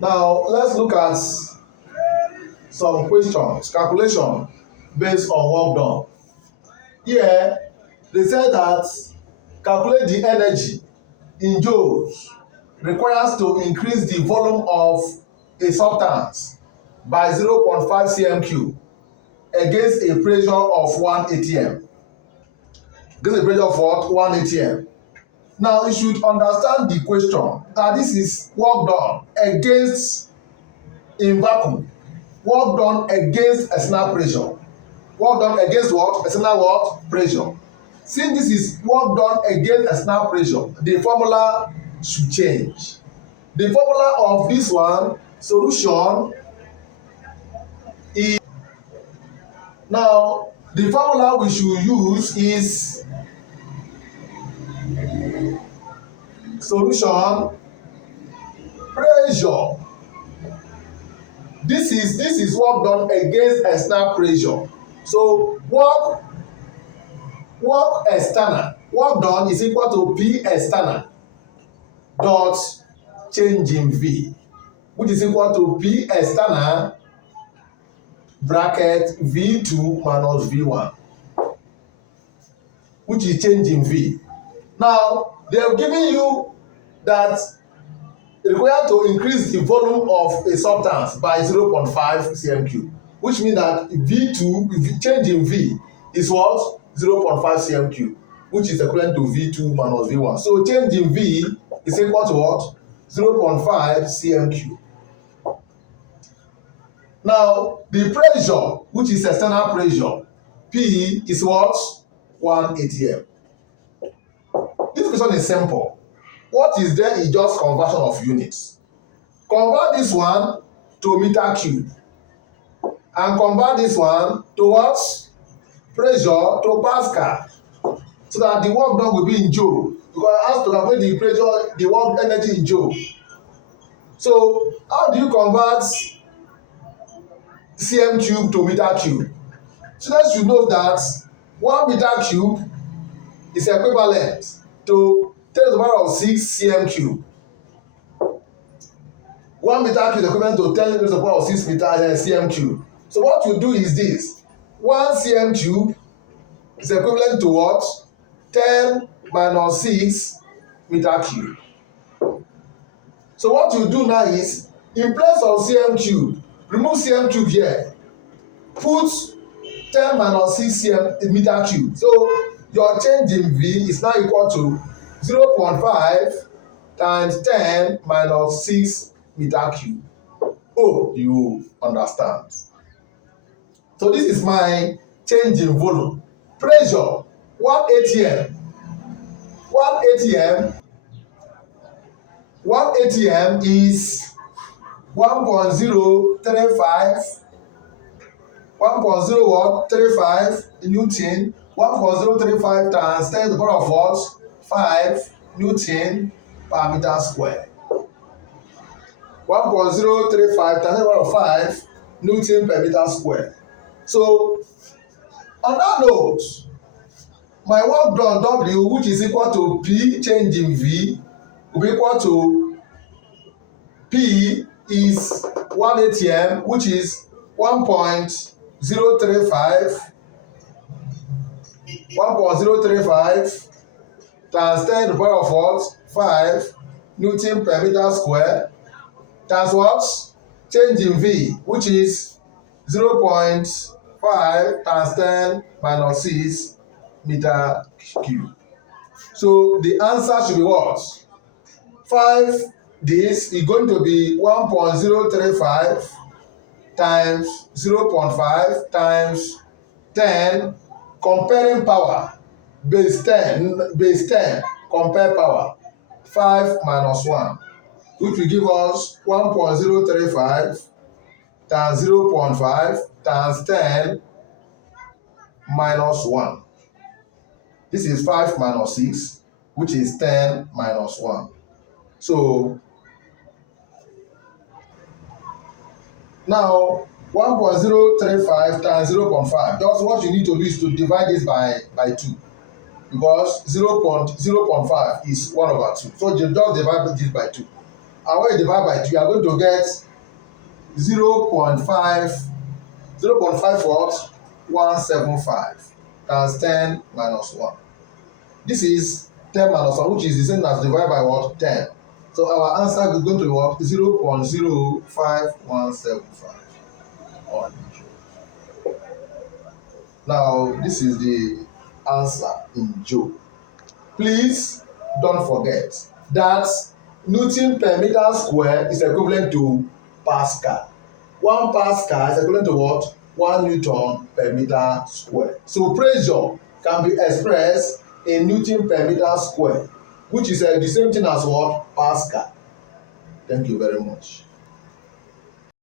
Now let's look at some questions, calculation based on work done. Here they say that calculate the energy in joules requires to increase the volume of a substance by 0.5 cm³ against a pressure of 1 atm. Against a pressure of what? 1 atm. Now you should understand the question that this is work done against in vacuum, work done against external pressure, work done against what? External what? Pressure. Since this is work done against external pressure, the formula should change. The formula of this one solution is, now the formula we should use is solution pressure. This is work done against external pressure. So work external, work done is equal to P external dot change in V, which is equal to P external bracket V2 minus V1, which is change in V. Now they have given you that required to increase the volume of a substance by 0.5 cm³, which means that V2 change in V is what? 0.5 cm³, which is equivalent to V2 minus V1. So change in V is equal to what? 0.5 cm³. Now the pressure, which is external pressure, P is what? 1 atm. This question is simple. What is there is just conversion of units. Convert this one to meter cube and convert this one to what? Pressure to Pascal, so that the work done will be in joule, because I have to calculate the pressure, the work energy in joule. So how do you convert cm³ to meter cube? Students should know that 1 meter cube is equivalent to 10 to the power of 6 cm³. 1 meter cube is equivalent to 10 to the power of 6 cm³. So what you do is this: 1 cm³ is equivalent to what? 10 minus 6 meter cube. So what you do now is, in place of cm³, remove cm³ here, put 10 minus 6 meter cube. So your change in V is now equal to 0.5 times 10 minus 6 meter cube. Oh, you understand. So this is my change in volume. Pressure 1 atm. 1 atm is 1.035 Newton. 1.035 times 10 to the power of what? 5 Newton per meter square. 1.035 times 10 to the power of 5 Newton per meter square. So on that note, my work done W, which is equal to P change in V, will be equal to P is 1 atm, which is 1.035 times 10 to the power of what? 5 Newton per meter square times what? Change in V, which is 0.5 times 10 minus 6 meter cube. So the answer should be what? 5. This is going to be 1.035 times 0.5 times 10, comparing power, base 10, compare power, 5 minus 1, which will give us 1.035 times 0.5 times 10 minus 1. This is 5 minus 6, which is 10 minus 1. So now 1.035 times 0.5, just what you need to do is to divide this by 2, because 0.5 is 1/2. So you just divide this by 2. and when you divide by 2, you are going to get 0.5 what? 175 times 10 minus 1. This is 10 minus 1, which is the same as divided by what? 10. So our answer is going to be what? 0.05175 on joule. Now, this is the answer in joule. Please don't forget that Newton per meter square is equivalent to Pascal. 1 Pascal is equivalent to what? 1 Newton per meter square. So pressure can be expressed in Newton per meter square, which is the same thing as what? Pascal. Thank you very much.